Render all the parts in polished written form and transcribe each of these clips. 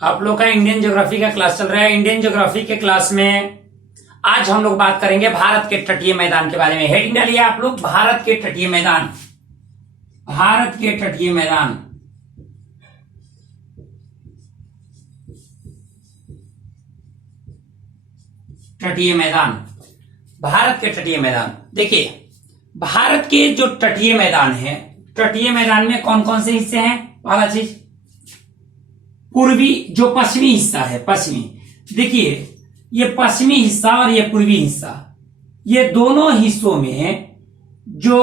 आप लोग का इंडियन ज्योग्राफी का क्लास चल रहा है। इंडियन ज्योग्राफी के क्लास में आज हम लोग बात करेंगे भारत के तटीय मैदान के बारे में। हेडिंग डालिए आप लोग, भारत के तटीय मैदान। भारत के तटीय मैदान। तटीय मैदान, भारत के तटीय मैदान। देखिए, भारत के जो तटीय मैदान है, तटीय मैदान में कौन कौन से हिस्से हैं? पहला चीज पूर्वी, जो पश्चिमी हिस्सा है, पश्चिमी। देखिए, ये पश्चिमी हिस्सा और ये पूर्वी हिस्सा, ये दोनों हिस्सों में जो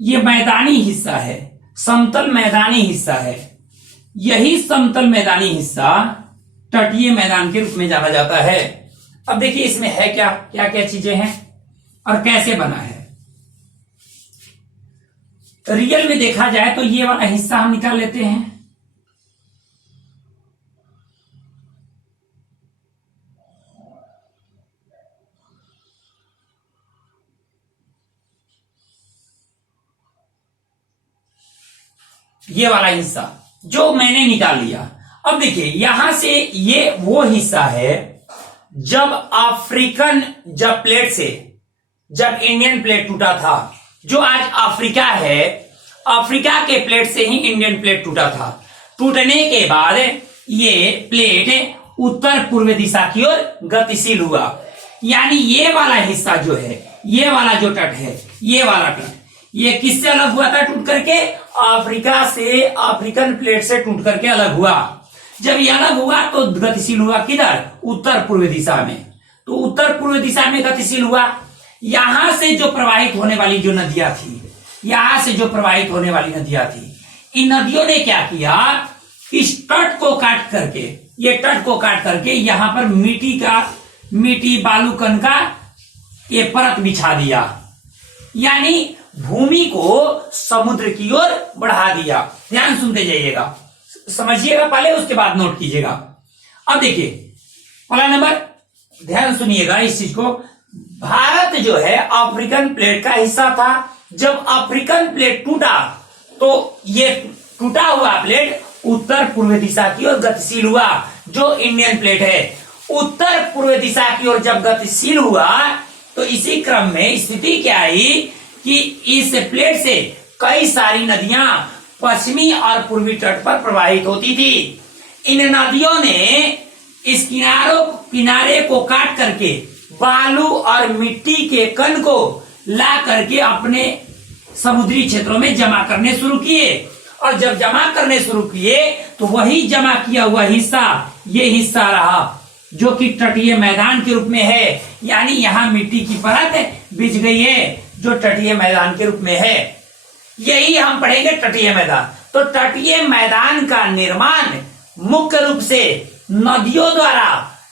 ये मैदानी हिस्सा है, समतल मैदानी हिस्सा है, यही समतल मैदानी हिस्सा तटीय मैदान के रूप में जाना जाता है। अब देखिए, इसमें है क्या क्या क्या चीजें हैं और कैसे बना है। रियल में देखा जाए तो ये वाला हिस्सा हम निकाल लेते हैं। ये वाला हिस्सा जो मैंने निकाल लिया। अब देखिए, यहां से ये वो हिस्सा है जब अफ्रीकन, जब प्लेट से, जब इंडियन प्लेट टूटा था, जो आज अफ्रीका है, अफ्रीका के प्लेट से ही इंडियन प्लेट टूटा था। टूटने के बाद ये प्लेट उत्तर पूर्व दिशा की ओर गतिशील हुआ। यानी ये वाला हिस्सा जो है, ये वाला जो तट है, ये वाला तट, ये किससे अलग हुआ था? टूट करके अफ्रीका से, अफ्रीकन प्लेट से टूट करके अलग हुआ। जब ये अलग हुआ तो गतिशील हुआ किधर? उत्तर पूर्व दिशा में। तो उत्तर पूर्व दिशा में गतिशील हुआ। यहां से जो प्रवाहित होने वाली जो नदियां थी, यहां से जो प्रवाहित होने वाली नदियां थी, इन नदियों ने क्या किया? इस तट को काट करके, ये तट को काट करके यहां पर मिट्टी बालूकन का ये परत बिछा दिया। यानी भूमि को समुद्र की ओर बढ़ा दिया। ध्यान सुनते जाइएगा, समझिएगा पहले, उसके बाद नोट कीजिएगा। अब देखिए, पहला नंबर, ध्यान सुनिएगा इस चीज को। भारत जो है अफ्रीकन प्लेट का हिस्सा था। जब अफ्रीकन प्लेट टूटा तो ये टूटा हुआ प्लेट उत्तर पूर्व दिशा की ओर गतिशील हुआ। जो इंडियन प्लेट है उत्तर पूर्व दिशा की ओर जब गतिशील हुआ तो इसी क्रम में स्थिति क्या आई कि इस प्लेट से कई सारी नदियां पश्चिमी और पूर्वी तट पर प्रवाहित होती थी। इन नदियों ने इस किनारे को काट करके बालू और मिट्टी के कण को ला करके अपने समुद्री क्षेत्रों में जमा करने शुरू किए। और जब जमा करने शुरू किए तो वही जमा किया हुआ हिस्सा, ये हिस्सा रहा जो कि तटीय मैदान के रूप में है। यानी यहां मिट्टी की परत बिछ गई है जो तटीय मैदान के रूप में है। यही हम पढ़ेंगे तटीय मैदान। तो तटीय मैदान का निर्माण मुख्य रूप से नदियों द्वारा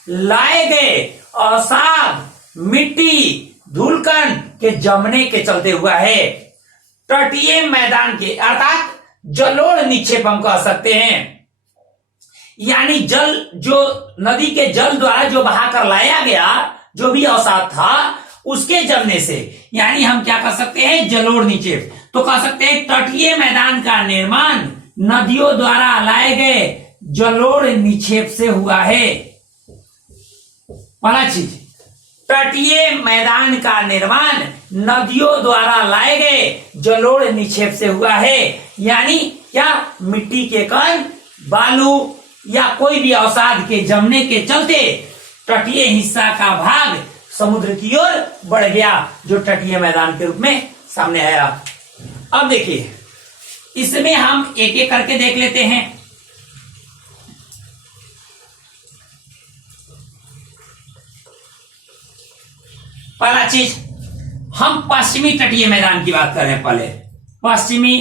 लाए गए अवसाद, मिट्टी, धूलकण के जमने के चलते हुआ है। तटीय मैदान के अर्थात जलोढ़ निक्षेप हम कह सकते हैं। यानी जल, जो नदी के जल द्वारा जो बहाकर लाया गया, जो भी अवसाद था उसके जमने से, यानी हम क्या कह सकते हैं? जलोढ़ निक्षेप। तो कह सकते हैं तटीय मैदान का निर्माण नदियों द्वारा लाए गए जलोढ़ निक्षेप से हुआ है। पहला चीज, तटीय मैदान का निर्माण नदियों द्वारा लाए गए जलोढ़ निक्षेप से हुआ है। यानी क्या? मिट्टी के कण, बालू या कोई भी अवसाद के जमने के चलते तटीय हिस्सा का भाग समुद्र की ओर बढ़ गया, जो तटीय मैदान के रूप में सामने आया। अब देखिए, इसमें हम एक एक करके देख लेते हैं। पहला चीज, हम पश्चिमी तटीय मैदान की बात कर रहे हैं। पहले पश्चिमी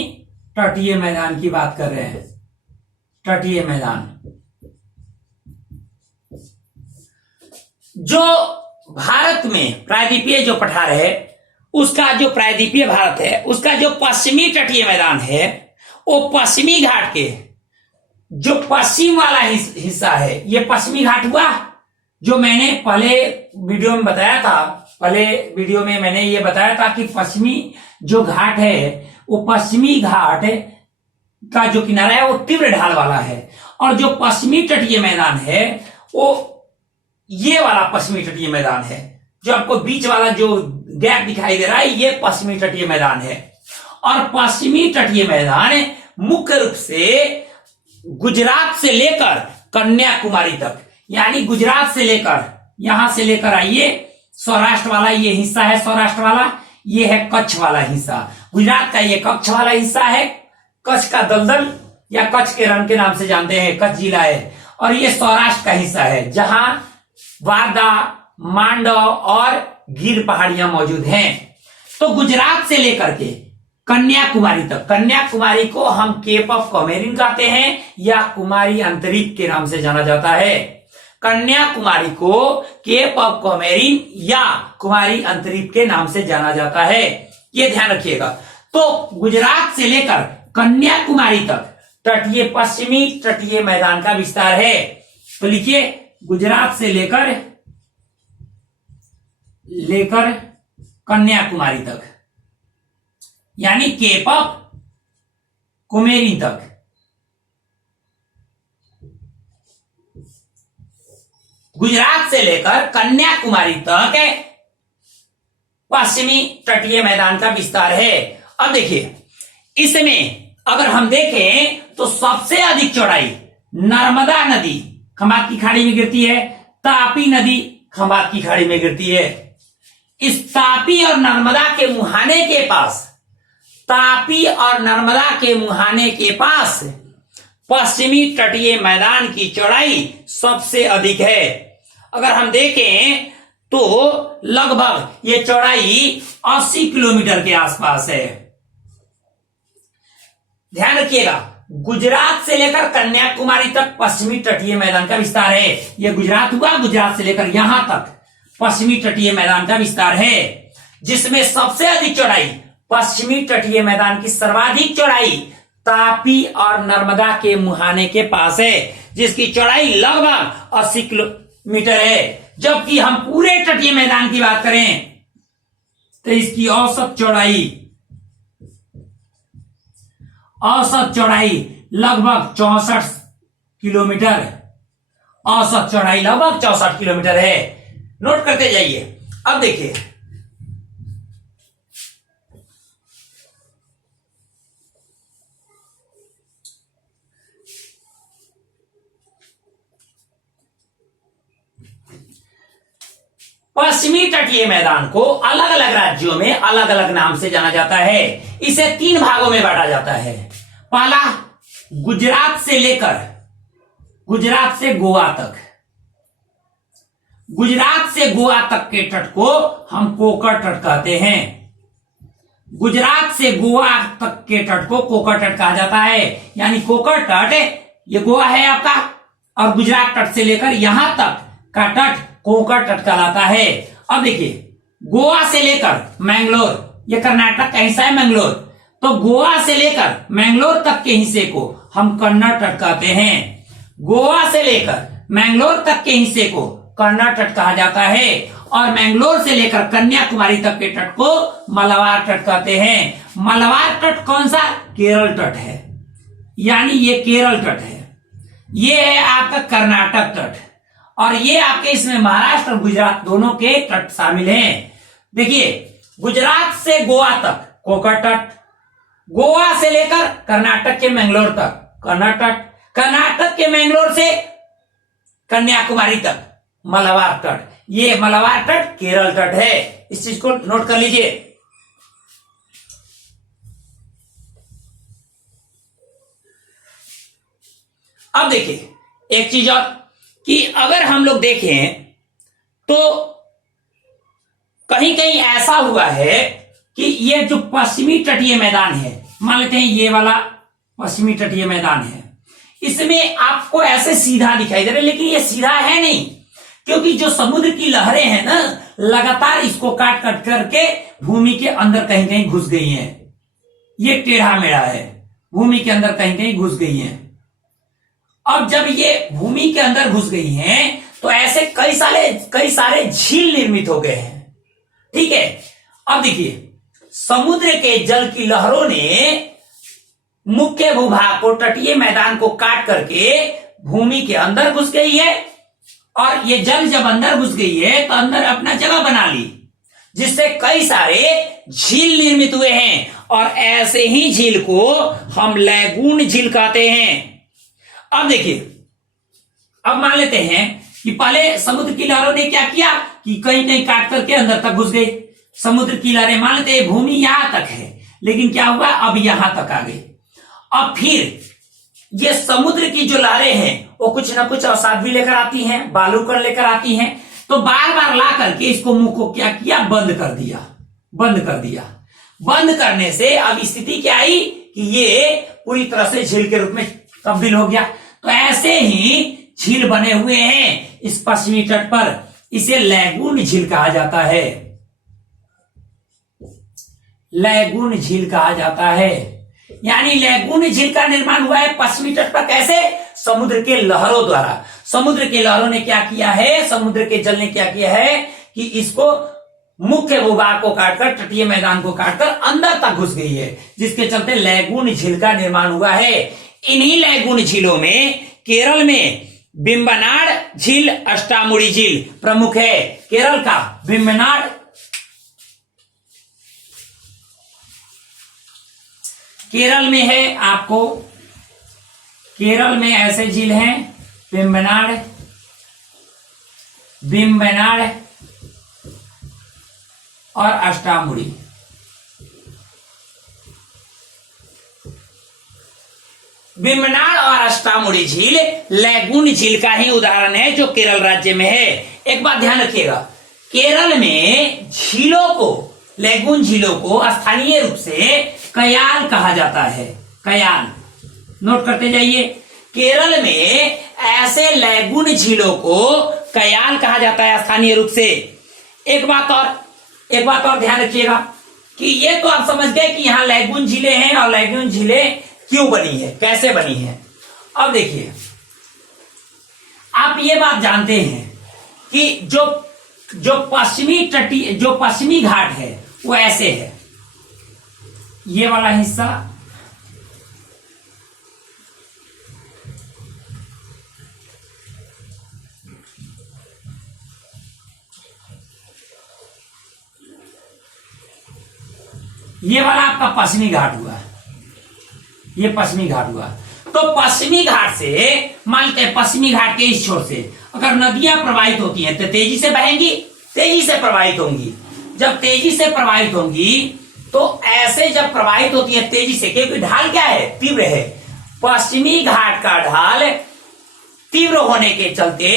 तटीय मैदान की बात कर रहे हैं। तटीय मैदान जो भारत में प्रायद्वीपीय जो पठार है, उसका जो प्रायद्वीपीय भारत है, उसका जो पश्चिमी तटीय मैदान है, वो पश्चिमी घाट के जो पश्चिम वाला हिस्सा है, ये पश्चिमी घाट हुआ। जो मैंने पहले वीडियो में बताया था, पहले वीडियो में मैंने ये बताया था कि पश्चिमी जो घाट है वो पश्चिमी घाट का जो किनारा है वो तीव्र ढाल वाला है और जो पश्चिमी तटीय मैदान है वो ये वाला पश्चिमी तटीय मैदान है। जो आपको बीच वाला जो गैप दिखाई दे रहा है ये पश्चिमी तटीय मैदान है। और पश्चिमी तटीय मैदान मुख्य रूप से गुजरात से लेकर कन्याकुमारी तक, यानी गुजरात से लेकर यहां से लेकर आइए सौराष्ट्र वाला ये हिस्सा है, सौराष्ट्र वाला ये है कच्छ वाला हिस्सा, गुजरात का ये कच्छ वाला हिस्सा है, कच्छ का दलदल या कच्छ के रण के नाम से जानते हैं, कच्छ जिला है। और ये सौराष्ट्र का हिस्सा है जहां वार्धा, मांडव और गिर पहाड़ियां मौजूद हैं। तो गुजरात से लेकर के कन्याकुमारी तक, कन्याकुमारी को हम केप ऑफ कॉमेरिन कहते हैं या कुमारी अंतरिक्ष के नाम से जाना जाता है। कन्याकुमारी को केप ऑफ कॉमेरिन या कुमारी अंतरिक्ष के नाम से जाना जाता है, ये ध्यान रखिएगा। तो गुजरात से लेकर कन्याकुमारी तक तटीय पश्चिमी तटीय मैदान का विस्तार है। तो लिखिए गुजरात से लेकर कन्याकुमारी तक, यानी केप ऑफ कॉमेरिन तक। गुजरात से लेकर कन्याकुमारी तक पश्चिमी तटीय मैदान का विस्तार है। अब देखिए इसमें अगर हम देखें तो सबसे अधिक चौड़ाई नर्मदा नदी खंभात की खाड़ी में गिरती है, तापी नदी खंभात की खाड़ी में गिरती है। इस तापी और नर्मदा के मुहाने के पास, तापी और नर्मदा के मुहाने के पास पश्चिमी तटीय मैदान की चौड़ाई सबसे अधिक है। अगर हम देखें तो लगभग ये चौड़ाई 80 किलोमीटर के आसपास है। ध्यान रखिएगा गुजरात से लेकर कन्याकुमारी तक पश्चिमी तटीय मैदान का विस्तार है। यह गुजरात हुआ, गुजरात से लेकर यहां तक पश्चिमी तटीय मैदान का विस्तार है, जिसमें सबसे अधिक चौड़ाई पश्चिमी तटीय मैदान की सर्वाधिक चौड़ाई तापी और नर्मदा के मुहाने के पास है, जिसकी चौड़ाई लगभग 80 किलोमीटर है। जबकि हम पूरे तटीय मैदान की बात करें तो इसकी औसत चौड़ाई लगभग 64 किलोमीटर, औसत चौड़ाई लगभग 64 किलोमीटर है। नोट करते जाइए। अब देखिए पश्चिमी तटीय मैदान को अलग अलग राज्यों में अलग अलग नाम से जाना जाता है। इसे 3 भागों में बांटा जाता है। पहला गुजरात से गोवा तक, गुजरात से गोवा तक के तट को हम कोकर तट कहते हैं। गुजरात से गोवा तक के तट को कोकर तट कहा जाता है, यानी कोकर तट ये गोवा है आपका, और गुजरात तट से लेकर यहां तक का तट कोकर तट कहलाता है। अब देखिए गोवा से लेकर मैंगलोर, ये कर्नाटक का हिस्सा है मैंगलोर, तो गोवा से लेकर मैंगलोर तक के हिस्से को हम कन्नड़ तट कहते हैं। गोवा से लेकर मैंगलोर तक के हिस्से को कन्नड़ तट कहा जाता है, और मैंगलोर से लेकर कन्याकुमारी तक के तट को मलबार तट कहते हैं। मलबार तट कौन सा? केरल तट है, यानी ये केरल तट है। ये है आपका कर्नाटक तट, और ये आपके इसमें महाराष्ट्र और गुजरात दोनों के तट शामिल हैं। देखिए गुजरात से गोवा तक कोकर तट, गोवा से लेकर कर्नाटक के मैंगलोर तक कन्नड़ तट, कर्नाटक के मैंगलोर से कन्याकुमारी तक मलबार तट। ये मलबार तट केरल तट है, इस चीज को नोट कर लीजिए। अब देखिए एक चीज और कि अगर हम लोग देखें तो कहीं कहीं ऐसा हुआ है कि ये जो पश्चिमी तटीय मैदान है, मान लेते हैं ये वाला पश्चिमी तटीय मैदान है, इसमें आपको ऐसे सीधा दिखाई दे रहा है, लेकिन ये सीधा है नहीं, क्योंकि जो समुद्र की लहरें हैं ना लगातार इसको काट काट करके भूमि के अंदर कहीं कहीं घुस गई हैं। ये टेढ़ा मेढ़ा है, भूमि के अंदर कहीं कहीं घुस गई हैं। अब जब ये भूमि के अंदर घुस गई हैं तो ऐसे कई सारे झील निर्मित हो गए हैं। ठीक है, अब देखिए समुद्र के जल की लहरों ने मुख्य भूभाग को, तटीय मैदान को काट करके भूमि के अंदर घुस गई है, और ये जल जब अंदर घुस गई है तो अंदर अपना जगह बना ली, जिससे कई सारे झील निर्मित हुए हैं, और ऐसे ही झील को हम लैगून झील कहते हैं। अब देखिए, अब मान लेते हैं कि पहले समुद्र की लहरों ने क्या किया कि कहीं कहीं काट करके अंदर तक घुस गई। समुद्र की लहरें, मान लेते हैं भूमि यहां तक है, लेकिन क्या हुआ, अब यहां तक आ गई। अब फिर ये समुद्र की जो लहरें हैं वो कुछ ना कुछ अवसाद लेकर आती हैं, बालू कण लेकर आती हैं, तो बार बार ला करके इसको मुंह को क्या किया, बंद कर दिया। बंद करने से अब स्थिति क्या आई कि ये पूरी तरह से झील के रूप में तब्दील हो गया। तो ऐसे ही झील बने हुए हैं इस पश्चिमी तट पर, इसे लैगून झील कहा जाता है। लैगून झील कहा जाता है, यानी लैगून झील का निर्माण हुआ है पश्चिमी तट पर। कैसे? समुद्र के लहरों द्वारा। समुद्र के लहरों ने क्या किया है, समुद्र के जल ने क्या किया है कि इसको मुख्य भूभाग को काटकर, तटीय मैदान को काटकर अंदर तक घुस गई है, जिसके चलते लैगून झील का निर्माण हुआ है। इन्हीं लैगून झीलों में केरल में वेम्बनाड झील, अष्टामुड़ी झील प्रमुख है। केरल का वेम्बनाड, केरल में है आपको, केरल में ऐसे झील हैं वेम्बनाड और अष्टामुड़ी। वेम्बनाड और अष्टामुड़ी झील लैगून झील का ही उदाहरण है जो केरल राज्य में है। एक बात ध्यान रखिएगा, केरल में झीलों को, लैगून झीलों को स्थानीय रूप से कयाल कहा जाता है। कयाल नोट करते जाइए, केरल में ऐसे लैगून झीलों को कयाल कहा जाता है स्थानीय रूप से। एक बात और ध्यान रखिएगा कि ये तो आप समझ गए कि यहां लैगून झीलें हैं, और लैगून झीलें क्यों बनी है, कैसे बनी है। अब देखिए, आप ये बात जानते हैं कि जो पश्चिमी घाट है वो ऐसे है, ये वाला हिस्सा ये वाला आपका पश्चिमी घाट हुआ, ये पश्चिमी घाट हुआ। तो पश्चिमी घाट से, मान लेते हैं पश्चिमी घाट के इस छोर से अगर नदियां प्रवाहित होती हैं तो तेजी से बहेंगी, तेजी से प्रवाहित होंगी। जब तेजी से प्रवाहित होंगी तो ऐसे जब प्रवाहित होती है तेजी से, क्योंकि ढाल क्या है, तीव्र है। पश्चिमी घाट का ढाल तीव्र होने के चलते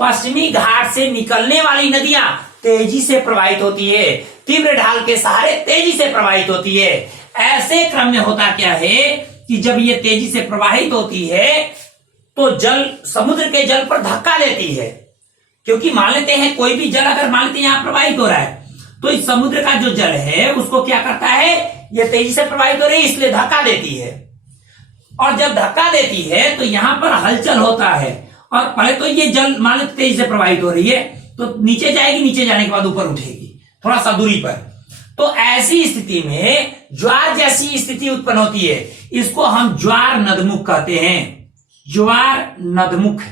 पश्चिमी घाट से निकलने वाली नदियां तेजी से प्रवाहित होती है, तीव्र ढाल के सहारे तेजी से प्रवाहित होती है। ऐसे क्रम में होता क्या है कि जब ये तेजी से प्रवाहित होती है तो जल समुद्र के जल पर धक्का देती है, क्योंकि मान लेते हैं कोई भी जल अगर मान लेते हैं यहां प्रवाहित हो रहा है तो इस समुद्र का जो जल है उसको क्या करता है, ये तेजी से प्रवाहित हो रही है इसलिए धक्का देती है, और जब धक्का देती है तो यहां पर हलचल होता है। और पहले तो ये जल मान लेते तेजी से प्रवाहित हो रही है तो नीचे जाएगी, नीचे जाने के बाद ऊपर उठेगी थोड़ा सा दूरी पर। तो ऐसी स्थिति में ज्वार जैसी स्थिति उत्पन्न होती है, इसको हम ज्वार नदमुख कहते हैं। ज्वार नदमुख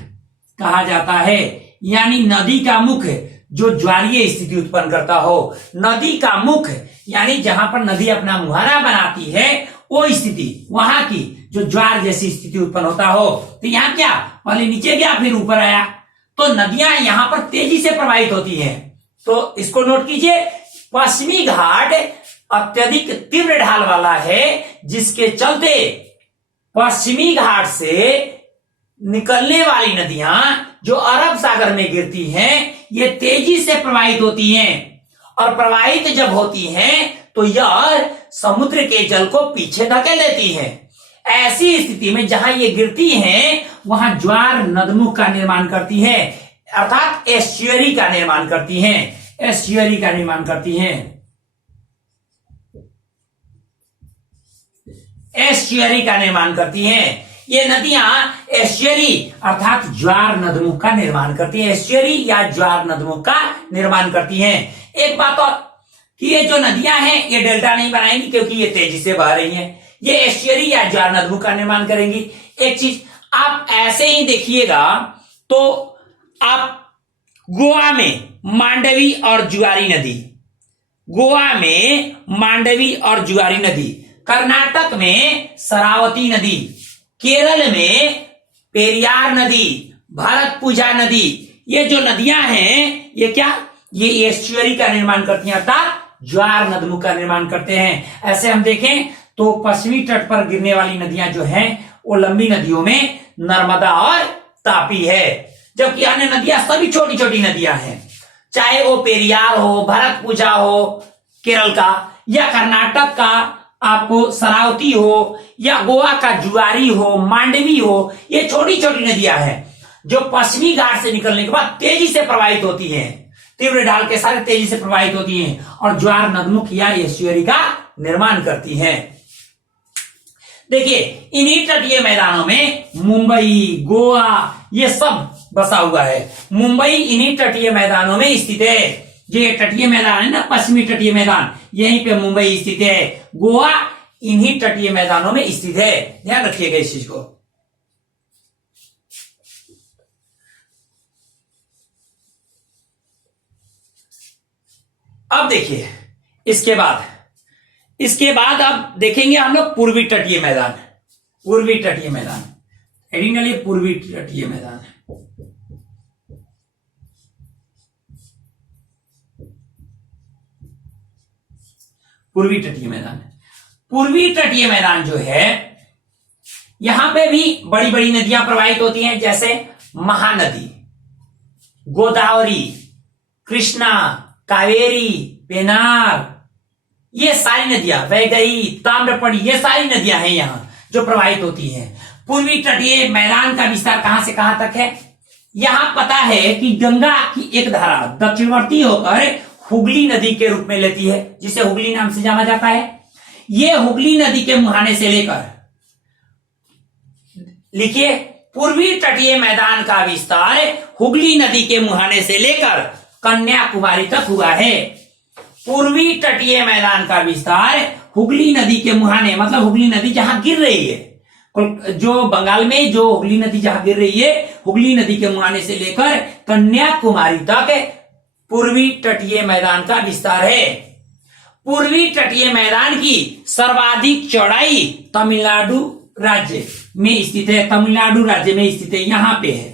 कहा जाता है, यानी नदी का मुख जो ज्वारीय स्थिति उत्पन्न करता हो। नदी का मुख यानी जहां पर नदी अपना मुहाना बनाती है वो स्थिति, वहां की जो ज्वार जैसी स्थिति उत्पन्न होता हो। तो यहां क्या, पहले नीचे गया फिर ऊपर आया, तो नदियां यहां पर तेजी से प्रवाहित होती हैं। तो इसको नोट कीजिए, पश्चिमी घाट अत्यधिक तीव्र ढाल वाला है, जिसके चलते पश्चिमी घाट से निकलने वाली नदियां जो अरब सागर में गिरती हैं ये तेजी से प्रवाहित होती हैं, और प्रवाहित जब होती हैं तो यह समुद्र के जल को पीछे धकेल देती हैं। ऐसी स्थिति में जहां ये गिरती हैं वहां ज्वार नदमुख का निर्माण करती हैं, अर्थात एस्चुअरी का निर्माण करती हैं, एस्चुअरी का निर्माण करती हैं, एस्चुअरी का निर्माण करती हैं। ये नदियां एस्चुअरी अर्थात ज्वार नदमुख का निर्माण करती हैं, एस्चुअरी या ज्वार नदमुख का निर्माण करती हैं। एक बात और कि ये जो नदियां हैं ये डेल्टा नहीं बनाएंगी क्योंकि ये तेजी से बह रही हैं, ये एस्चुअरी या ज्वार नदमुख का निर्माण करेंगी। एक चीज आप ऐसे ही देखिएगा तो आप गोवा में मांडवी और जुआरी नदी, गोवा में मांडवी और जुआरी नदी, कर्नाटक में शरावती नदी, केरल में पेरियार नदी, भरतपुझा नदी, ये जो नदियां हैं ये क्या, ये एस्चुअरी का निर्माण करती हैं, अर्थात ज्वार नदमुख का निर्माण करते हैं। ऐसे हम देखें तो पश्चिमी तट पर गिरने वाली नदियां जो हैं वो लंबी नदियों में नर्मदा और तापी है, जबकि अन्य नदियां सभी छोटी छोटी नदियां हैं, चाहे वो पेरियार हो, भरतपुझा हो केरल का, या कर्नाटक का आपको शरावती हो, या गोवा का जुआरी हो, मांडवी हो, ये छोटी छोटी नदियां हैं जो पश्चिमी घाट से निकलने के बाद तेजी से प्रवाहित होती हैं, तीव्र ढाल के साथ तेजी से प्रवाहित होती हैं और ज्वार नदमुख या एस्चुअरी का निर्माण करती हैं। देखिए इन्हीं तटीय मैदानों में मुंबई, गोवा ये सब बसा हुआ है। मुंबई इन्हीं तटीय मैदानों में स्थित है, जो ये तटीय मैदान है ना, पश्चिमी तटीय मैदान, यहीं पे मुंबई स्थित है। गोवा इन्हीं तटीय मैदानों में स्थित है, ध्यान रखिएगा इस चीज को। अब देखिए इसके बाद अब देखेंगे हम लोग पूर्वी तटीय मैदान, पूर्वी तटीय मैदान, हेडिंग डालिए पूर्वी तटीय मैदान। पूर्वी तटीय मैदान, पूर्वी तटीय मैदान जो है यहां पे भी बड़ी बड़ी नदियां प्रवाहित होती हैं, जैसे महानदी, गोदावरी, कृष्णा, कावेरी, पेनार, ये सारी नदियां, वैगई, ताम्रपणी, ये सारी नदियां हैं यहां जो प्रवाहित होती हैं। पूर्वी तटीय मैदान का विस्तार कहां से कहां तक है, यहां पता है कि गंगा की एक धारा दक्षिणवर्ती होकर हुगली नदी के रूप में लेती है, जिसे हुगली नाम से जाना जाता है। ये हुगली नदी के मुहाने से लेकर, लिखिए पूर्वी तटीय मैदान का विस्तार हुगली नदी के मुहाने से लेकर कन्याकुमारी तक हुआ है। पूर्वी तटीय मैदान का विस्तार हुगली नदी के मुहाने, मतलब हुगली नदी जहां गिर रही है, जो बंगाल में जो हुगली नदी जहां गिर रही है, हुगली नदी के मुहाने से लेकर कन्याकुमारी तक पूर्वी तटीय मैदान का विस्तार है। पूर्वी तटीय मैदान की सर्वाधिक चौड़ाई तमिलनाडु राज्य में स्थित है, तमिलनाडु राज्य में स्थित है, यहां पे है,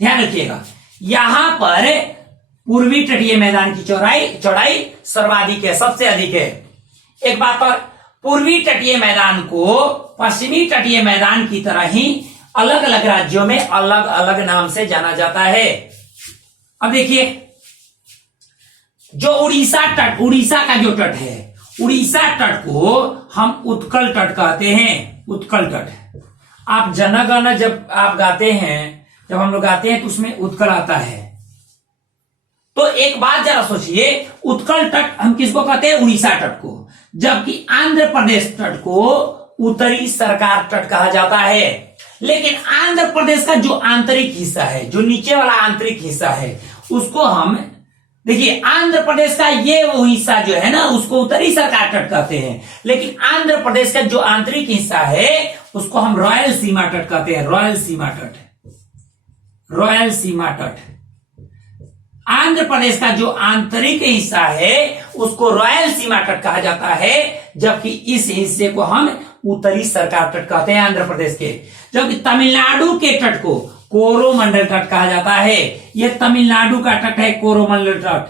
ध्यान रखिएगा। यहां पर पूर्वी तटीय मैदान की चौड़ाई सर्वाधिक है, सबसे अधिक है। एक बात और, पूर्वी तटीय मैदान को पश्चिमी तटीय मैदान की तरह ही अलग अलग राज्यों में अलग अलग नाम से जाना जाता है। अब देखिए जो उड़ीसा तट, उड़ीसा का जो तट है, उड़ीसा तट को हम उत्कल तट कहते हैं, उत्कल तट। आप जनगण जब आप गाते हैं, जब हम लोग गाते हैं तो उसमें उत्कल आता है। तो एक बात जरा सोचिए, उत्कल तट हम किसको कहते हैं, उड़ीसा तट को, जबकि आंध्र प्रदेश तट को उत्तरी सरकार तट कहा जाता है। लेकिन आंध्र प्रदेश का जो आंतरिक हिस्सा है, जो नीचे वाला आंतरिक हिस्सा है, उसको हम, देखिए आंध्र प्रदेश का ये वो हिस्सा जो है ना, उसको उत्तरी सरकार तट कहते हैं। लेकिन आंध्र प्रदेश का जो आंतरिक हिस्सा है उसको हम रॉयल सीमा तट कहते हैं, रॉयल सीमा तट, रॉयल सीमा तट। आंध्र प्रदेश का जो आंतरिक हिस्सा है उसको रॉयल सीमा तट कहा जाता है, जबकि इस हिस्से को हम उत्तरी सरकार तट कहते हैं आंध्र प्रदेश के। जबकि तमिलनाडु के तट को कोरोमंडल तट कहा जाता है। यह तमिलनाडु का तट है, कोरोमंडल तट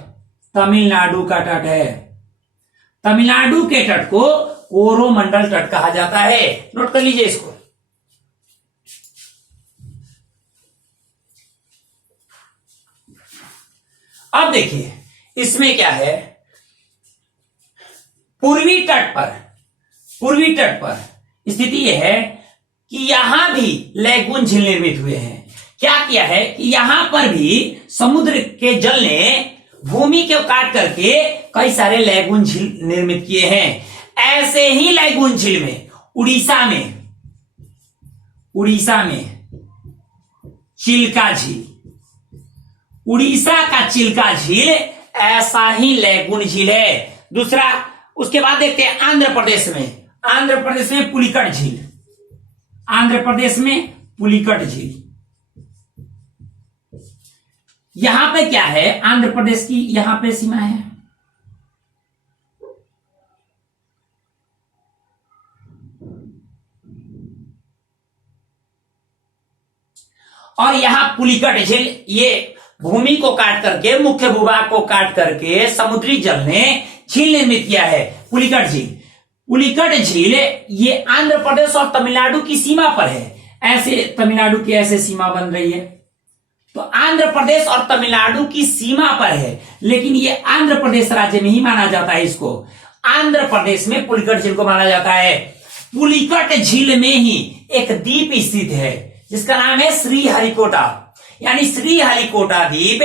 तमिलनाडु का तट है। तमिलनाडु के तट को कोरोमंडल तट कहा जाता है, नोट कर लीजिए इसको। अब देखिए इसमें क्या है, पूर्वी तट पर स्थिति यह है कि यहां भी लैगून झील निर्मित हुए हैं। क्या किया है कि यहां पर भी समुद्र के जल ने भूमि को काट करके कई सारे लैगून झील निर्मित किए हैं। ऐसे ही लैगून झील में उड़ीसा में चिल्का झील, उड़ीसा का चिल्का झील ऐसा ही लैगून झील है। दूसरा, उसके बाद देखते हैं आंध्र प्रदेश में पुलिकट झील, आंध्र प्रदेश में पुलिकट झील। यहां पे क्या है, आंध्र प्रदेश की यहां पे सीमा है। और यहां पुलिकट झील, ये भूमि को काट करके, मुख्य भूभाग को काट करके समुद्री जल ने झील निर्मित किया है, पुलिकट झील। पुलिकट झील ये आंध्र प्रदेश और तमिलनाडु की सीमा पर है। ऐसे तमिलनाडु की ऐसे सीमा बन रही है, तो आंध्र प्रदेश और तमिलनाडु की सीमा पर है, लेकिन ये आंध्र प्रदेश राज्य में ही माना जाता है। इसको आंध्र प्रदेश में पुलिकट झील को माना जाता है। पुलिकट झील में ही एक द्वीप स्थित है जिसका नाम है श्रीहरिकोटा, यानी श्रीहरिकोटा द्वीप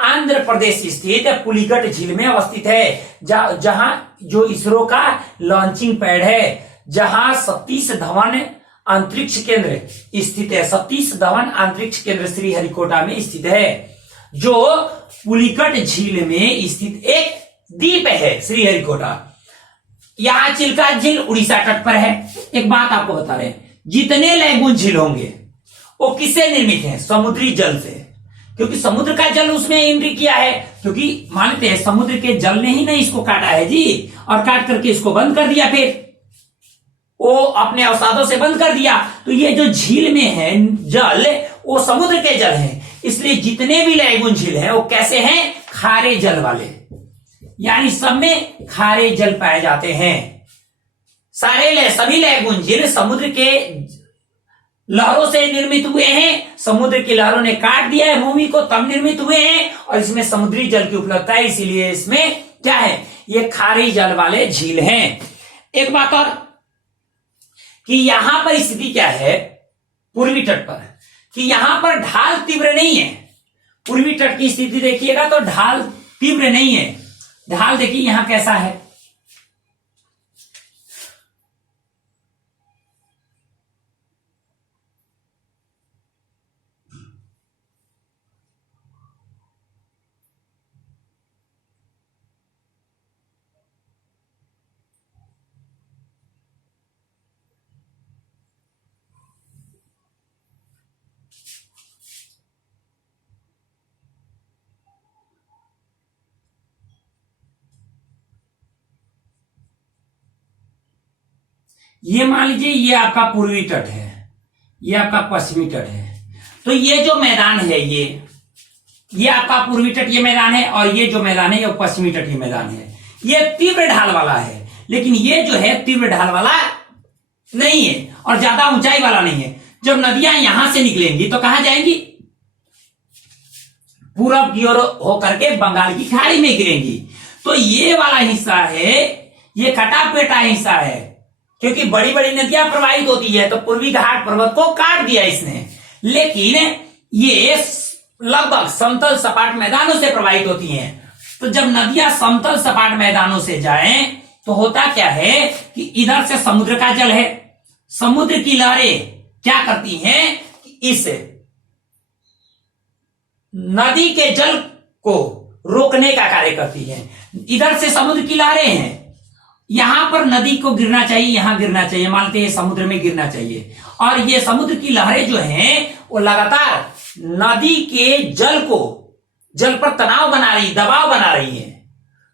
आंध्र प्रदेश स्थित पुलिकट झील में अवस्थित है, जहां जो इसरो का लॉन्चिंग पैड है, जहां सतीश धवन अंतरिक्ष केंद्र स्थित है। सतीश धवन अंतरिक्ष केंद्र श्रीहरिकोटा में स्थित है, जो पुलिकट झील में स्थित एक द्वीप है श्रीहरिकोटा। यहां चिल्का झील उड़ीसा तट पर है। एक बात आपको बता रहे हैं, जितने लैगून झील होंगे वो किससे निर्मित है, समुद्री जल से, क्योंकि समुद्र का जल उसमें एंट्री किया है। क्योंकि मानते हैं समुद्र के जल ने ही नहीं इसको काटा है जी, और काट करके इसको बंद कर दिया, फिर वो अपने अवसादों से बंद कर दिया। तो ये जो झील में है जल, वो समुद्र के जल है। इसलिए जितने भी लैगून झील हैं वो कैसे हैं, खारे जल वाले, यानी सब में खारे जल पाए जाते हैं। सभी लैगून झील समुद्र के लहरों से निर्मित हुए हैं। समुद्र की लहरों ने काट दिया है भूमि को, तब निर्मित हुए हैं, और इसमें समुद्री जल की उपलब्धता है, इसीलिए इसमें क्या है, ये खारे जल वाले झील हैं। एक बात और कि यहां पर स्थिति क्या है, पूर्वी तट पर, कि यहां पर ढाल तीव्र नहीं है। पूर्वी तट की स्थिति देखिएगा तो ढाल तीव्र नहीं है। ढाल देखिए यहां कैसा है, ये मान लीजिए ये आपका पूर्वी तट है, ये आपका पश्चिमी तट है। तो ये जो मैदान है, ये आपका पूर्वी तट ये मैदान है, और ये जो मैदान है ये पश्चिमी तट ये मैदान है। ये तीव्र ढाल वाला है, लेकिन ये जो है तीव्र ढाल वाला नहीं है और ज्यादा ऊंचाई वाला नहीं है। जब नदियां यहां से निकलेंगी तो कहां जाएंगी, पूरब की ओर होकर के बंगाल की खाड़ी में गिरेंगी। तो ये वाला हिस्सा है, ये कटा पेटा हिस्सा है, क्योंकि बड़ी बड़ी नदियां प्रवाहित होती है, तो पूर्वी घाट पर्वत को काट दिया इसने। लेकिन ये लगभग समतल सपाट मैदानों से प्रवाहित होती हैं। तो जब नदियां समतल सपाट मैदानों से जाएं तो होता क्या है कि इधर से समुद्र का जल है, समुद्र की लहरें क्या करती हैं कि इस नदी के जल को रोकने का कार्य करती हैं। इधर से समुद्र की लहरें हैं, यहां पर नदी को गिरना चाहिए, यहां गिरना चाहिए, मानते हैं समुद्र में गिरना चाहिए, और ये समुद्र की लहरें जो हैं वो लगातार नदी के जल पर तनाव बना रही, दबाव बना रही है,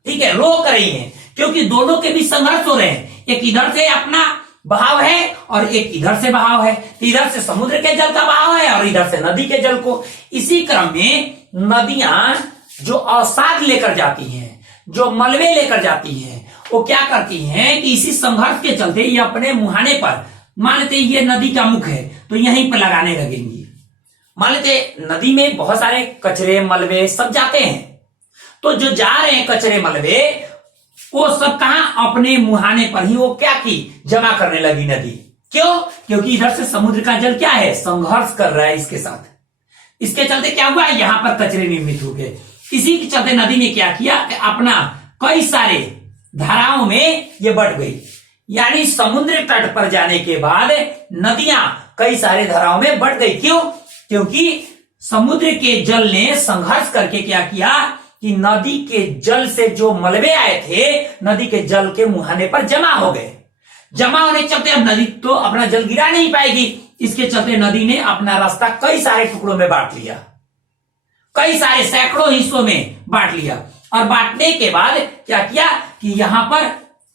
ठीक है, रोक रही है, क्योंकि दोनों के बीच संघर्ष हो रहे हैं। एक इधर से अपना बहाव है और एक इधर से बहाव है। इधर से समुद्र के जल का बहाव है और इधर से नदी के जल को। इसी क्रम में नदियां जो अवसाद लेकर जाती हैं, जो मलबे लेकर जाती हैं, वो क्या करती हैं कि इसी संघर्ष के चलते ये अपने मुहाने पर, मान लेते ये नदी का मुख है तो यहीं पर लगाने लगेंगी। मान लेते नदी में बहुत सारे कचरे मलबे सब जाते हैं, तो जो जा रहे हैं कचरे मलबे वो सब कहां, अपने मुहाने पर ही वो क्या की, जमा करने लगी नदी। क्यों? क्योंकि इधर से समुद्र का जल क्या है, संघर्ष कर रहा है इसके साथ। इसके चलते क्या हुआ, यहां पर कचरे निर्मित हो गए। इसी के चलते नदी ने क्या किया कि अपना कई सारे धाराओं में ये बढ़ गई, यानी समुद्र तट पर जाने के बाद नदियां कई सारे धाराओं में बढ़ गई। क्यों? क्योंकि समुद्र के जल ने संघर्ष करके क्या किया कि नदी के जल से जो मलबे आए थे नदी के जल के मुहाने पर जमा हो गए। जमा होने के चलते अब नदी तो अपना जल गिरा नहीं पाएगी, इसके चलते नदी ने अपना रास्ता कई सारे टुकड़ों में बांट लिया, कई सारे सैकड़ों हिस्सों में बांट लिया। और बांटने के बाद क्या किया कि यहां पर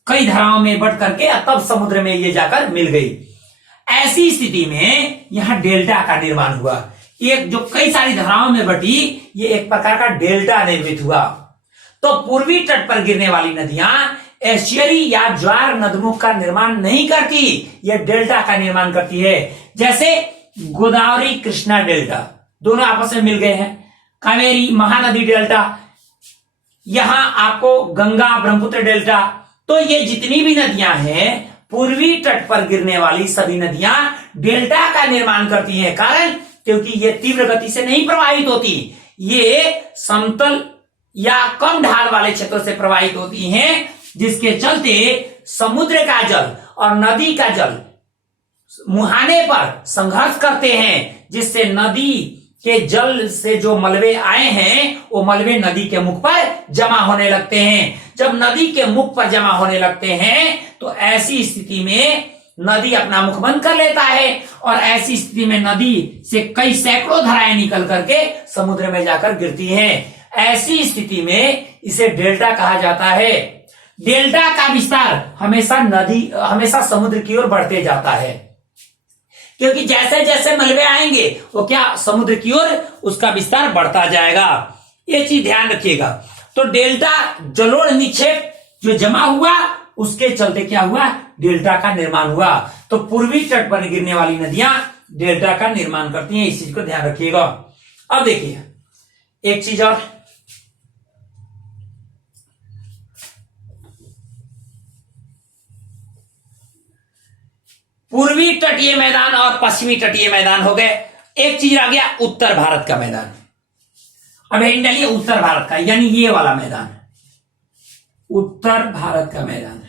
कई धाराओं में बढ़ करके तब समुद्र में ये जाकर मिल गई। ऐसी स्थिति में यहां डेल्टा का निर्माण हुआ। एक जो कई सारी धाराओं में बटी, ये एक प्रकार का डेल्टा निर्मित हुआ। तो पूर्वी तट पर गिरने वाली नदियां एस्चुअरी या ज्वार नदमुख का निर्माण नहीं करती, यह डेल्टा का निर्माण करती है। जैसे गोदावरी कृष्णा डेल्टा दोनों आपस में मिल गए हैं, कावेरी महानदी डेल्टा, यहां आपको गंगा ब्रह्मपुत्र डेल्टा। तो ये जितनी भी नदियां हैं पूर्वी तट पर गिरने वाली सभी नदियां डेल्टा का निर्माण करती हैं। कारण क्योंकि ये तीव्र गति से नहीं प्रवाहित होती, ये समतल या कम ढाल वाले क्षेत्रों से प्रवाहित होती हैं, जिसके चलते समुद्र का जल और नदी का जल मुहाने पर संघर्ष करते हैं, जिससे नदी के जल से जो मलबे आए हैं वो मलबे नदी के मुख पर जमा होने लगते हैं। जब नदी के मुख पर जमा होने लगते हैं तो ऐसी स्थिति में नदी अपना मुख बंद कर लेता है और ऐसी स्थिति में नदी से कई सैकड़ों धाराएं निकल करके समुद्र में जाकर गिरती हैं। ऐसी स्थिति में इसे डेल्टा कहा जाता है। डेल्टा का विस्तार हमेशा समुद्र की ओर बढ़ते जाता है, क्योंकि जैसे जैसे मलबे आएंगे वो क्या समुद्र की ओर उसका विस्तार बढ़ता जाएगा। ये चीज ध्यान रखिएगा। तो डेल्टा जलोढ़ निक्षेप जो जमा हुआ उसके चलते क्या हुआ, डेल्टा का निर्माण हुआ। तो पूर्वी तट पर गिरने वाली नदियां डेल्टा का निर्माण करती हैं, इस चीज को ध्यान रखिएगा। अब देखिए एक चीज और, पूर्वी तटीय मैदान और पश्चिमी तटीय मैदान हो गए। एक चीज आ गया उत्तर भारत का मैदान। अब हेडिंग डालिए उत्तर भारत का, यानी ये वाला मैदान, उत्तर भारत का मैदान।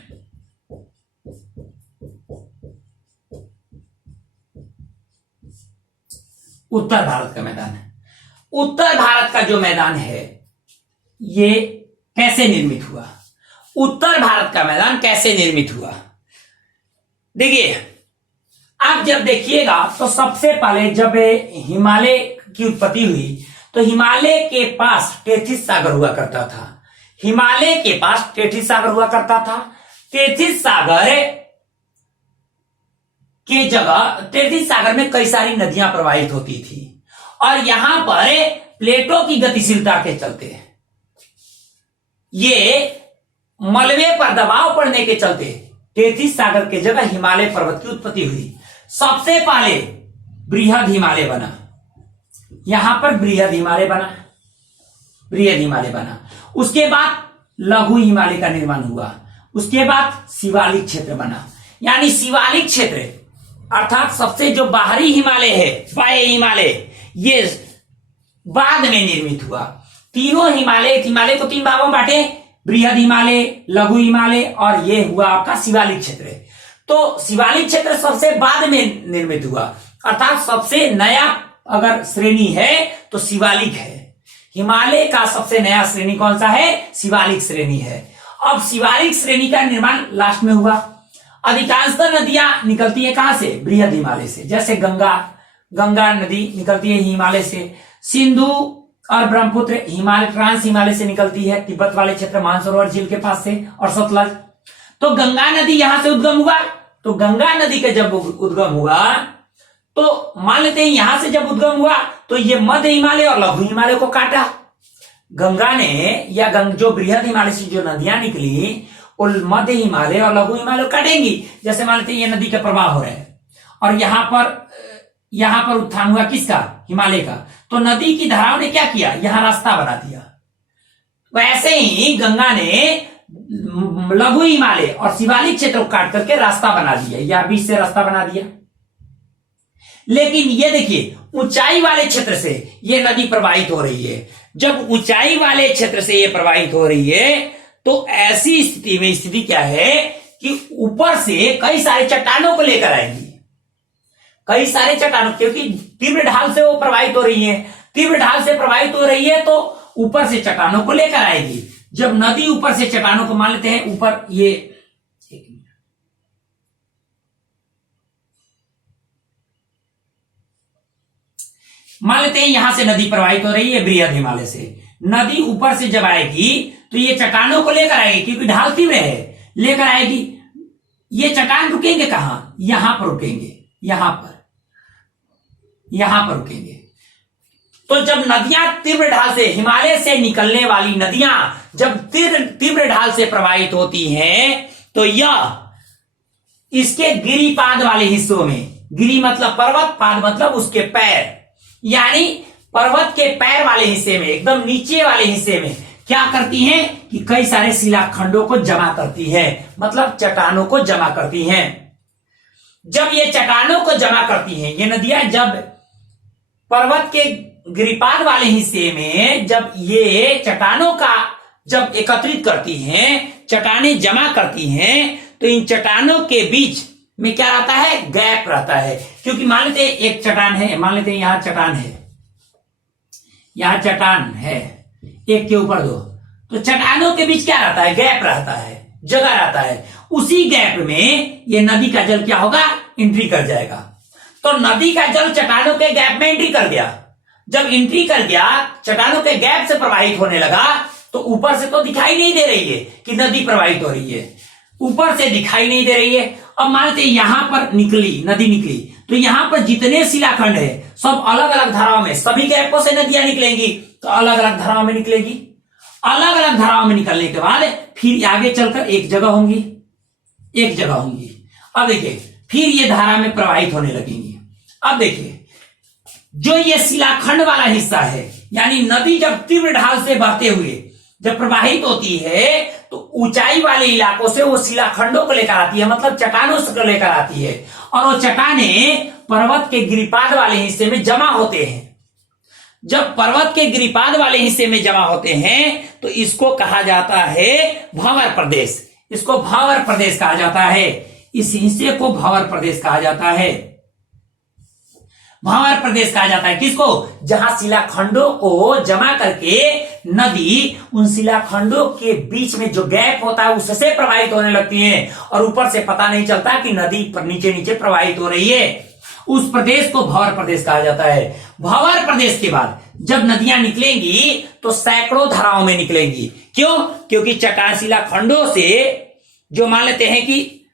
उत्तर भारत का मैदान है। उत्तर भारत का जो मैदान है ये कैसे निर्मित हुआ, उत्तर भारत का मैदान कैसे निर्मित हुआ। देखिए आप जब देखिएगा तो सबसे पहले जब हिमालय की उत्पत्ति हुई तो हिमालय के पास टेथिस सागर हुआ करता था। हिमालय के पास टेथिस सागर हुआ करता था। टेथिस सागर के जगह टेथिस सागर में कई सारी नदियां प्रवाहित होती थी और यहां पर प्लेटों की गतिशीलता के चलते ये मलबे पर दबाव पड़ने के चलते टेथिस सागर के जगह हिमालय पर्वत की उत्पत्ति हुई। सबसे पहले बृहद हिमालय बना, यहां पर बृहद हिमालय बना। उसके बाद लघु हिमालय का निर्माण हुआ। उसके बाद शिवालिक क्षेत्र बना, यानी शिवालिक क्षेत्र अर्थात सबसे जो बाहरी हिमालय है, बाह्य हिमालय, ये बाद में निर्मित हुआ। तीनों हिमालय को तीन भागों में बांटे, बृहद हिमालय, लघु हिमालय और ये हुआ आपका शिवालिक क्षेत्र। तो शिवालिक क्षेत्र सबसे बाद में निर्मित हुआ, अर्थात सबसे नया अगर श्रेणी है तो शिवालिक है। हिमालय का सबसे नया श्रेणी कौन सा है, शिवालिक श्रेणी है। अब शिवालिक श्रेणी का निर्माण लास्ट में हुआ। अधिकांशतः नदियां निकलती है कहां से, बृहद हिमालय से। जैसे गंगा नदी निकलती है हिमालय से, सिंधु और ब्रह्मपुत्र हिमालय ट्रांस हिमालय से निकलती है, तिब्बत वाले क्षेत्र मानसरोवर झील के पास से, और सतलज। तो गंगा नदी यहां से उद्गम हुआ। तो गंगा नदी का जब उद्गम हुआ तो मान लेते हैं यहां से जब उद्गम हुआ तो ये मध्य हिमालय और लघु हिमालय को काटा गंगा ने, या जो बृहद हिमालय से जो नदियां निकली वो मध्य हिमालय और लघु हिमालय को काटेंगी। जैसे मान लेते हैं ये नदी का प्रवाह हो रहा है और यहां पर उत्थान हुआ किसका, हिमालय का। तो नदी की धाराओं ने क्या किया, यहां रास्ता बना दिया। वैसे ही गंगा ने लघु हिमालय और शिवालिक क्षेत्र को काट करके रास्ता बना दिया, या बीच से रास्ता बना दिया। लेकिन ये देखिए ऊंचाई वाले क्षेत्र से ये नदी प्रवाहित हो रही है। जब ऊंचाई वाले क्षेत्र से ये प्रवाहित हो रही है तो ऐसी स्थिति में स्थिति क्या है कि ऊपर से कई सारे चट्टानों को लेकर आएंगी, कई सारे चट्टानों, क्योंकि तीव्र ढाल से वो प्रवाहित हो रही है। तीव्र ढाल से प्रवाहित हो रही है तो ऊपर से चट्टानों को लेकर आएगी। जब नदी ऊपर से चट्टानों को मान लेते हैं ऊपर, ये मान लेते हैं यहां से नदी प्रवाहित हो रही है बृहद हिमालय से, नदी ऊपर से जब आएगी तो ये चट्टानों को लेकर आएगी, क्योंकि ढाल तीव्र है, लेकर आएगी। ये चट्टान रुकेंगे कहां? यहां पर रुकेंगे, यहां पर रुकेंगे। तो जब नदियां तीव्र ढाल से, हिमालय से निकलने वाली नदियां जब तीव्र ढाल से प्रवाहित होती हैं तो यह इसके गिरिपाद वाले हिस्सों में, गिरी मतलब पर्वत, पाद मतलब उसके पैर, यानी पर्वत के पैर वाले हिस्से में, एकदम नीचे वाले हिस्से में क्या करती हैं कि कई सारे शिलाखंडों को जमा करती है, मतलब चट्टानों को जमा करती हैं। जब ये चट्टानों को जमा करती हैं, ये नदियां जब पर्वत के गिरिपाद वाले हिस्से में जब ये चट्टानों का जब एकत्रित करती हैं, चट्टानें जमा करती हैं, तो इन चट्टानों के बीच में क्या रहता है? गैप रहता है। क्योंकि मान लेते हैं एक चट्टान है, मान लेते हैं यहां चट्टान है, यहां चट्टान है, एक के ऊपर दो, तो चट्टानों के बीच क्या रहता है? गैप रहता है, जगह रहता है। उसी गैप में ये नदी का जल क्या होगा? एंट्री कर जाएगा। तो नदी का जल चट्टानों के गैप में एंट्री कर गया। जब एंट्री कर गया, चट्टानों के गैप से प्रवाहित होने लगा, तो ऊपर से तो दिखाई नहीं दे रही है कि नदी प्रवाहित हो रही है, ऊपर से दिखाई नहीं दे रही है। अब मानते यहां पर निकली, नदी निकली, तो यहां पर जितने शिलाखंड है सब अलग अलग धाराओं में, सभी गैपों से नदियां निकलेंगी, तो अलग अलग धाराओं में निकलेगी। अलग अलग धाराओं में निकलने के बाद फिर आगे चलकर एक जगह होंगी। अब देखिए फिर ये धारा में प्रवाहित होने लगेंगी। अब देखिए जो ये शिलाखंड वाला हिस्सा है, यानी नदी जब तीव्र ढाल से बहते हुए जब प्रवाहित होती है तो ऊंचाई वाले इलाकों से वो शिलाखंडों को लेकर आती है, मतलब चट्टानों से लेकर आती है, और वो चट्टाने पर्वत के गिरिपाद वाले हिस्से में जमा होते हैं। जब पर्वत के गिरिपाद वाले हिस्से में जमा होते हैं तो इसको कहा जाता है भंवर प्रदेश। इसको भंवर प्रदेश कहा जाता है। इस हिस्से को भंवर प्रदेश कहा जाता है। भंवर प्रदेश कहा जाता है किसको? जहां शिलाखंडों को जमा करके नदी उन शिलाखंडों के बीच में जो गैप होता है उससे प्रवाहित होने लगती है, और ऊपर से पता नहीं चलता कि नदी पर नीचे नीचे प्रवाहित हो रही है। उस प्रदेश को भंवर प्रदेश कहा जाता है। भंवर प्रदेश के बाद जब नदियां निकलेंगी तो सैकड़ों धाराओं में निकलेंगी। क्यों? क्योंकि चट्टान शिलाखंडों से जो मान लेते हैं कि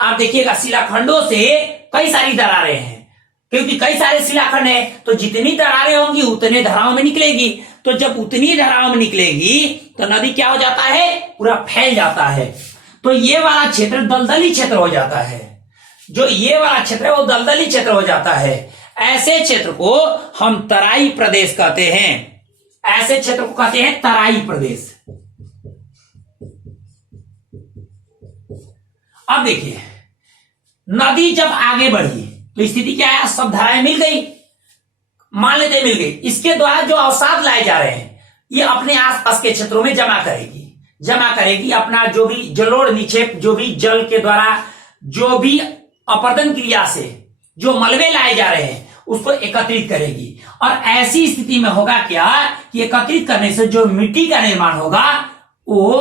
आप देखिएगा शिलाखंडों से कई सारी दरारें हैं, क्योंकि कई सारे शिलाखंड है, तो जितनी दरारें होंगी उतने धाराओं में निकलेगी। तो जब उतनी धाराओं में निकलेगी तो नदी क्या हो जाता है? पूरा फैल जाता है। तो ये वाला क्षेत्र दलदली क्षेत्र हो जाता है। जो ये वाला क्षेत्र है वो दलदली क्षेत्र हो जाता है। ऐसे क्षेत्र को हम तराई प्रदेश कहते हैं। ऐसे क्षेत्र को कहते हैं तराई प्रदेश। अब देखिए नदी जब आगे बढ़ी तो स्थिति क्या है? सब धाराएं मिल गई, मान लेते मिल गई। इसके द्वारा जो अवसाद लाए जा रहे हैं ये अपने आसपास के क्षेत्रों में जमा करेगी अपना जो भी जलोढ़ निक्षेप, जो भी जल के द्वारा जो भी अपरदन क्रिया से जो मलबे लाए जा रहे हैं उसको एकत्रित करेगी। और ऐसी स्थिति में होगा क्या कि एकत्रित करने से जो मिट्टी का निर्माण होगा वो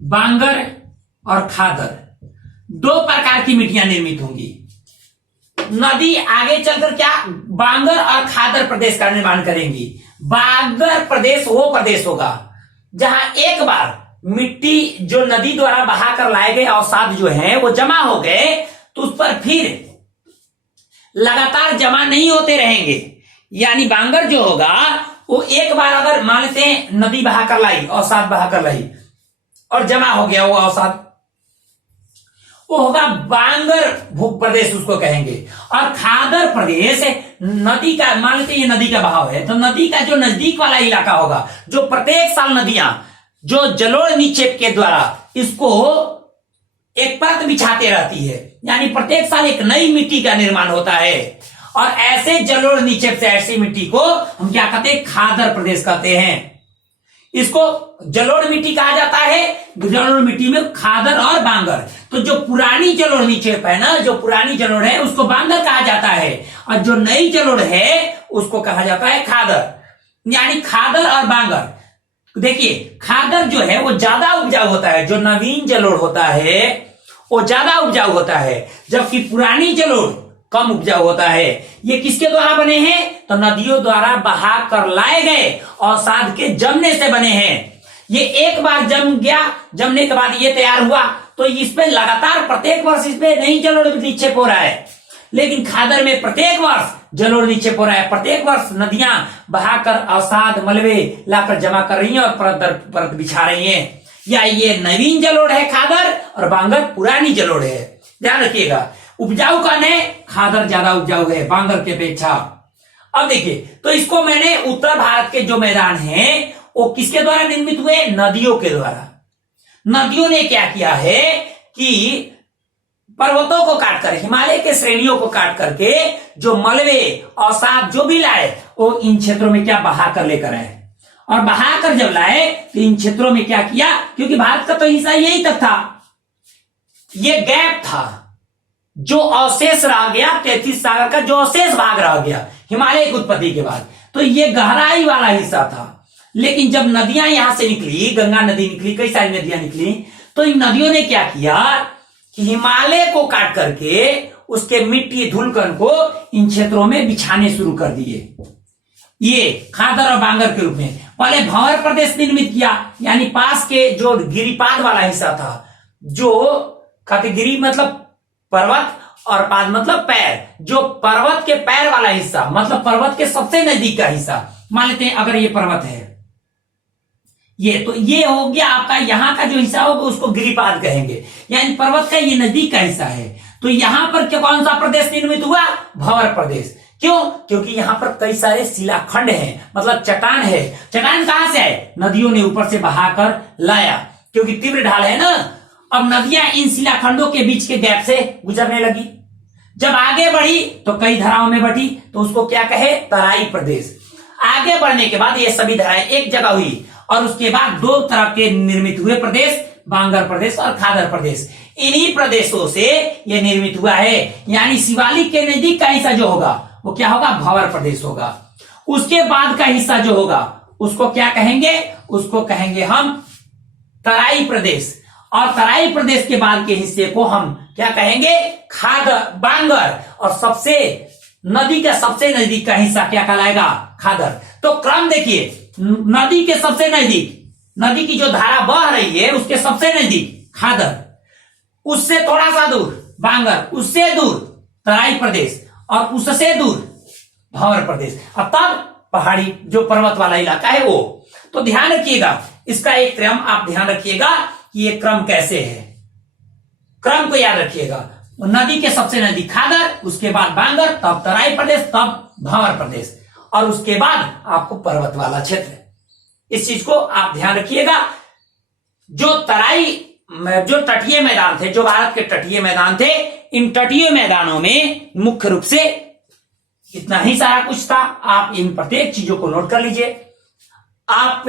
बांगर और खादर, दो प्रकार की मिट्टियां निर्मित होंगी। नदी आगे चलकर क्या बांगर और खादर प्रदेश का निर्माण करेंगी। बांगर प्रदेश वो प्रदेश होगा जहां एक बार मिट्टी जो नदी द्वारा बहाकर लाए गए अवसाद जो है वो जमा हो गए, तो उस पर फिर लगातार जमा नहीं होते रहेंगे। यानी बांगर जो होगा वो एक बार अगर मान लेते हैं नदी बहाकर लाई, अवसाद बहाकर लाई और जमा हो गया वो अवसाद, वो होगा बांगर भूप प्रदेश उसको कहेंगे। और खादर प्रदेश नदी का, मान लेते ये नदी का बहाव है तो नदी का जो नजदीक वाला इलाका होगा, जो प्रत्येक साल नदियां जो जलोढ़ निक्षेप के द्वारा इसको एक परत बिछाते रहती है, यानी प्रत्येक साल एक नई मिट्टी का निर्माण होता है। और ऐसे जलोढ़ निक्षेप से ऐसी मिट्टी को हम क्या कहते हैं? खादर प्रदेश कहते हैं। इसको जलोढ़ मिट्टी कहा जाता है। जलोढ़ मिट्टी में खादर और बांगर, तो जो पुरानी जलोढ़ निक्षेप है ना, जो पुरानी जलोढ़ है उसको बांगर कहा जाता है, और जो नई जलोढ़ है उसको कहा जाता है खादर। यानी खादर और बांगर, देखिए खादर जो है वो ज्यादा उपजाऊ होता है, जो नवीन जलोढ़ होता है वो ज्यादा उपजाऊ होता है, जबकि पुरानी जलोढ़ कम उपजाऊ होता है। ये किसके द्वारा बने हैं? तो नदियों द्वारा बहा कर लाए गए अवसाद के जमने से बने हैं। ये एक बार जम गया, जमने के बाद ये तैयार हुआ तो इसमें लगातार प्रत्येक वर्ष इसमें नहीं जलोढ़ निक्षेप हो रहा है, लेकिन खादर में प्रत्येक वर्ष जलोढ़ निक्षेप हो रहा है। प्रत्येक वर्ष नदियां बहाकर अवसाद मलबे लाकर जमा कर रही हैं और परत दर परत बिछा रही हैं। या ये नवीन जलोढ़ है खादर और बांगर पुरानी जलोढ़ है, ध्यान रखिएगा। उपजाऊ कौन है? खादर ज्यादा उपजाऊ है बांगर के अपेक्षा। अब देखिए, तो इसको मैंने उत्तर भारत के जो मैदान हैं वो किसके द्वारा निर्मित हुए? नदियों के द्वारा। नदियों ने क्या किया है कि पर्वतों को काटकर, हिमालय के श्रेणियों को काट करके जो मलबे अवसाद जो भी लाए वो इन क्षेत्रों में क्या बहा कर लेकर आए, और बहाकर जब लाए तो इन क्षेत्रों में क्या किया, क्योंकि भारत का तो हिस्सा यही तक था, ये गैप था जो अवशेष रह गया, 33 सागर का जो अवशेष भाग रह गया हिमालय की उत्पत्ति के बाद, तो ये गहराई वाला हिस्सा था। लेकिन जब नदियां यहां से निकली, गंगा नदी निकली, कई सारी नदियां निकली, तो इन नदियों ने क्या किया कि हिमालय को काट करके उसके मिट्टी धूलकण को इन क्षेत्रों में बिछाने शुरू कर दिए। ये खादर और बांगर के रूप में पहले भंवर प्रदेश निर्मित किया, यानी पास के जो गिरिपाद वाला हिस्सा था, जो कहते गिरी मतलब पर्वत और पाद मतलब पैर, जो पर्वत के पैर वाला हिस्सा मतलब पर्वत के सबसे नजदीक का हिस्सा, मान लेते हैं अगर ये पर्वत है ये, तो ये हो गया आपका यहां का जो हिस्सा होगा उसको गिरिपाद कहेंगे, यानी पर्वत का ये नजदीक का हिस्सा है। तो यहां पर क्या कौन सा प्रदेश निर्मित हुआ? भंवर प्रदेश। क्यों? क्योंकि यहां पर कई सारे शिलाखंड हैं, मतलब चट्टान है। चट्टान कहां से है? नदियों ने ऊपर से बहाकर लाया, क्योंकि तीव्र ढाल है ना। अब नदियां इन शिलाखंडों के बीच के गैप से गुजरने लगी, जब आगे बढ़ी तो कई धाराओं में बटी, तो उसको क्या कहे? तराई प्रदेश। आगे बढ़ने के बाद ये सभी धाराएं एक जगह हुई और उसके बाद दो तरह के निर्मित हुए प्रदेश, बांगर प्रदेश और खादर प्रदेश। इन्हीं प्रदेशों से ये निर्मित हुआ है, यानी शिवालिक के नजदीक का हिस्सा जो होगा वो क्या होगा? भंवर प्रदेश होगा। उसके बाद का हिस्सा जो होगा उसको क्या कहेंगे? उसको कहेंगे हम तराई प्रदेश। और तराई प्रदेश के बाद के हिस्से को हम क्या कहेंगे? खादर, बांगर। और सबसे नदी का सबसे नजदीक का हिस्सा क्या कहलाएगा? खादर। तो क्रम देखिए, नदी के सबसे नजदीक, नदी की जो धारा बह रही है उसके सबसे नजदीक खादर, उससे थोड़ा सा दूर बांगर, उससे दूर तराई प्रदेश और उससे दूर भंवर प्रदेश, और तब पहाड़ी जो पर्वत वाला इलाका है वो। तो ध्यान रखिएगा, इसका एक क्रम आप ध्यान रखिएगा कि ये क्रम कैसे है। क्रम को याद रखिएगा, नदी के सबसे नजदीक खादर, उसके बाद बांगर, तब तराई प्रदेश, तब भंवर प्रदेश, और उसके बाद आपको पर्वत वाला क्षेत्र। इस चीज को आप ध्यान रखिएगा। जो तराई, जो तटीय मैदान थे, जो भारत के तटीय मैदान थे, इन तटीय मैदानों में मुख्य रूप से इतना ही सारा कुछ था। आप इन प्रत्येक चीजों को नोट कर लीजिए। आप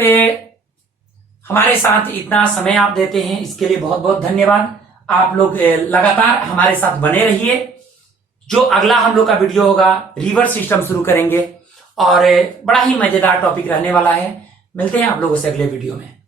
हमारे साथ इतना समय आप देते हैं, इसके लिए बहुत बहुत धन्यवाद। आप लोग लगातार हमारे साथ बने रहिए। जो अगला हम लोग का वीडियो होगा, रिवर सिस्टम शुरू करेंगे और बड़ा ही मजेदार टॉपिक रहने वाला है। मिलते हैं आप लोगों से अगले वीडियो में।